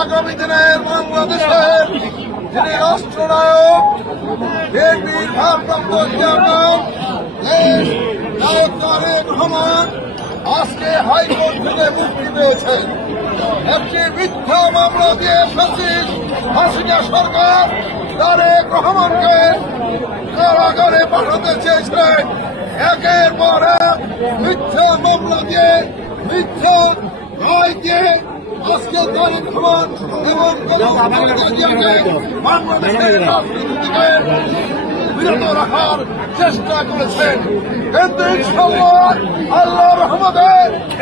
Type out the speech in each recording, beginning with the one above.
আগামী দিনের বাংলাদেশের যিনি রাষ্ট্রনায়ক বিএনপির ভারপ্রাপ্ত চেয়ারম্যান নায়ক তারেক রহমান আজকে হাইকোর্ট থেকে মুক্তি পেয়েছেন। একটি মিথ্যা মামলা দিয়ে হাসিনা সরকার তারেক রহমানকে কারাগারে পাঠাতে চেয়েছিলেন। একের পর এক মিথ্যা মামলা দিয়ে মিথ্যা রায় দিয়ে আজকে তারেক রহমান এবং বাংলাদেশের রাজনীতি থেকে বিরত রাখার চেষ্টা করেছেন। কিন্তু ইনশাআল্লাহ আল্লাহ রহমতে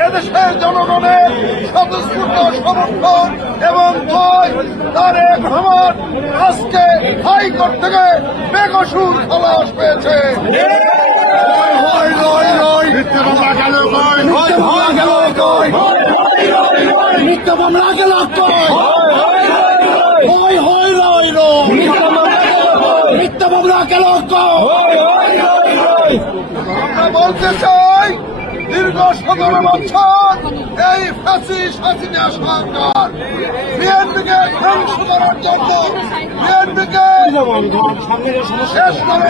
এদেশের জনগণের স্বতঃস্ফূর্ত সমর্থন এবং ভয় তারেক রহমান আজকে হাইকোর্ট থেকে বেকসুর খালাস পেয়েছে। মিথ্যা মামলা গেল মিথ্যা মামলা গেল। আমরা বলতে চাই দীর্ঘ 17 বছর এই ফ্যাসিস্ট হাসিনা সরকার বিএনপিকে ধ্বংস করার জন্য বিএনপিকে শেষ করে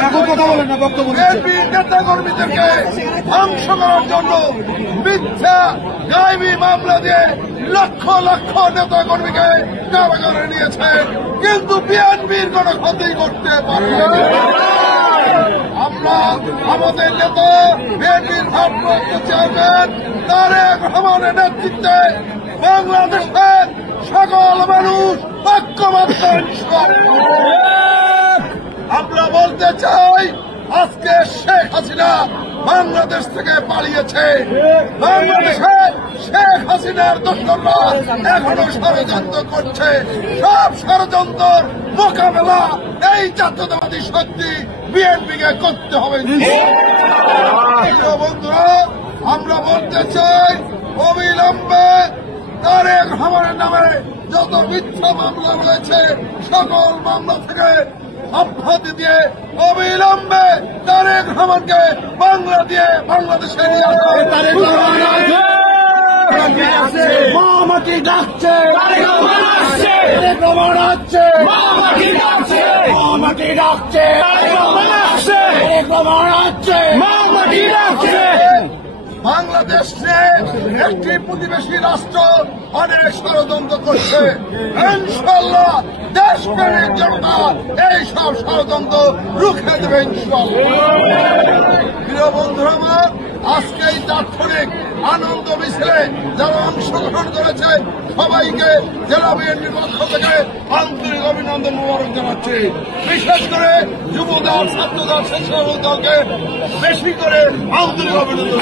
বিএনপির নেতাকর্মীদেরকে ধ্বংস করার জন্য মিথ্যা গায়েবী মামলা দিয়ে লক্ষ লক্ষ নেতাকর্মীকে কারাগারে নিয়েছে, কিন্তু বিএনপির কোন ক্ষতি করতে পারে। আমরা আমাদের নেতা বিএনপির ভারপ্রাপ্ত চেয়ারম্যান তারেক রহমানের নেতৃত্বে বাংলাদেশের সকল মানুষ ঐক্যবদ্ধ। আমরা বলতে চাই আজকে শেখ হাসিনা বাংলাদেশ থেকে পালিয়েছে। বাংলাদেশে শেখ হাসিনার দোসররা এখনো ষড়যন্ত্র করছে। সব ষড়যন্ত্র মোকাবেলা এই জাতীয়তাবাদী শক্তি বিএনপিকে করতে হবে। বন্ধুরা, আমরা বলতে চাই অবিলম্বে তারেক রহমানের নামে যত মিথ্যা মামলা রয়েছে সকল মামলা থেকে অব্যাহতি দিয়ে অবিলম্বে তারেক রহমানকে বাংলাদেশে নিয়ে মামাটি ডাকছে, বাংলাদেশে একটি প্রতিবেশী রাষ্ট্র অনেক ষড়যন্ত্র করছে। ইনশাআল্লাহ দেশপ্রেমিক জনতা এই সব ষড়যন্ত্র রুখে দেবে ইনশাআল্লাহ। প্রিয় বন্ধুরা, আজকে এই তাৎক্ষণিক আনন্দ মিছিলে যারা অংশগ্রহণ করেছে সবাইকে জেলা বিএনপির পক্ষ থেকে আন্তরিক অভিনন্দন মোবারক জানাচ্ছি। বিশেষ করে যুবদল, ছাত্রদল, স্বেচ্ছাসেবক দলকে বেশি করে আন্তরিক অভিনন্দন।